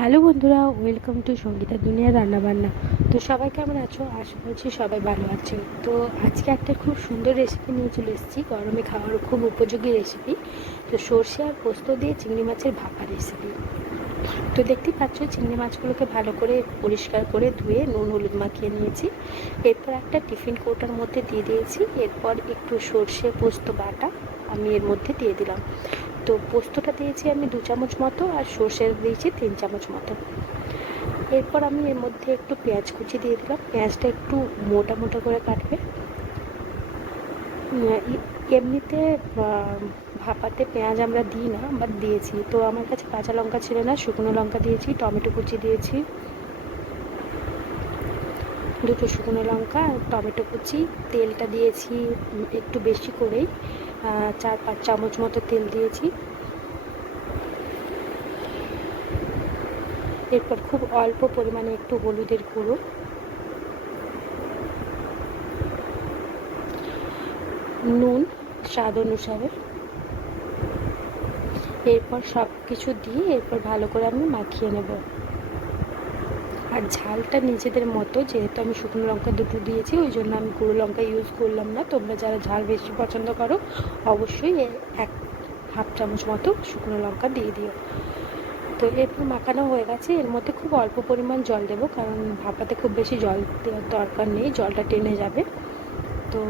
Hello বন্ধুরা, welcome to Sangeeta দুনিয়া রান্নাবান্না। তো সবাই কেমন আছো? আশা করছি সবাই ভালো আছে। তো আজকে একটা খুব সুন্দর রেসিপি নিয়ে চলে এসেছি, গরমে খাওয়ার খুব উপযোগী রেসিপি। তো সর্ষে আর পোস্ত দিয়ে চিংড়ি মাছের ভাপা রেসিপি। তো দেখতেই পাচ্ছ, চিংড়ি মাছগুলোকে ভালো করে পরিষ্কার করে ধুয়ে নুন হলুদ মাখিয়ে নিয়েছি। এরপর একটা টিফিন কৌটার মধ্যে দিয়ে দিয়েছি। এরপর একটু সর্ষে পোস্ত বাটা আমি এর মধ্যে দিয়ে দিলাম। তো পোস্তটা দিয়েছি আমি 2 চামচ মতো, আর সর্ষে দিয়েছি 3 চামচ মতো। এরপর আমি এর মধ্যে একটু পেঁয়াজ কুচি দিয়ে দিলাম। পেঁয়াজটা একটু মোটা মোটা করে কাটবে। এমনিতে ভাপাতে পেঁয়াজ আমরা দিই না, বাট দিয়েছি। তো আমার কাছে কাঁচা লঙ্কা ছিল না, শুকনো লঙ্কা দিয়েছি, টমেটো কুচি দিয়েছি, 2টো শুকনো লঙ্কা, টমেটো কুচি। তেলটা দিয়েছি একটু বেশি করেই, 4-5 চামচ মতো তেল দিয়েছি। এরপর খুব অল্প পরিমাণে একটু হলুদের গুঁড়ো, নুন স্বাদ অনুসারে। এরপর সব কিছু দিয়ে এরপর ভালো করে আমি মাখিয়ে নেব। আর ঝালটা নিজেদের মতো, যেহেতু আমি শুকনো লঙ্কা 2টো দিয়েছি, ওই জন্য আমি গুঁড়ো লঙ্কা ইউজ করলাম না। তোমরা যারা ঝাল বেশি পছন্দ করো অবশ্যই 1/2 চামচ মতো শুকনো লঙ্কা দিয়ে দিও। তো এরপর মাখানো হয়ে গেছে। এর মধ্যে খুব অল্প পরিমাণ জল দেবো, কারণ ভাপাতে খুব বেশি জল দেওয়ার দরকার নেই, জলটা টেনে যাবে। তো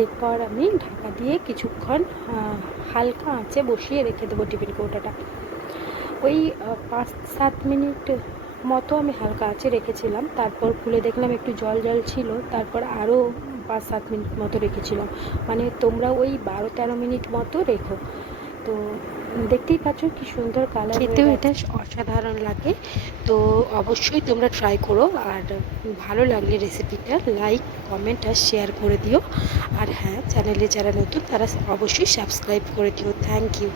এরপর আমি ঢাকা দিয়ে কিছুক্ষণ হালকা আঁচে বসিয়ে রেখে দেবো টিফিন কৌটাটা। ওই 5-7 মিনিট মতো আমি হালকা আঁচে রেখেছিলাম। তারপর খুলে দেখলাম একটু জল জল ছিল। তারপর আরও 5-7 মিনিট মতো রেখেছিলাম। মানে তোমরা ওই 12-13 মিনিট মতো রেখো। তো দেখতেই পাচ্ছ কি সুন্দর কালার, খেতেও এটা অসাধারণ লাগে। তো অবশ্যই তোমরা ট্রাই করো। আর ভালো লাগলে রেসিপিটা লাইক, কমেন্ট আর শেয়ার করে দিও। আর হ্যাঁ, চ্যানেলে যারা নতুন তারা অবশ্যই সাবস্ক্রাইব করে দিও। Thank you.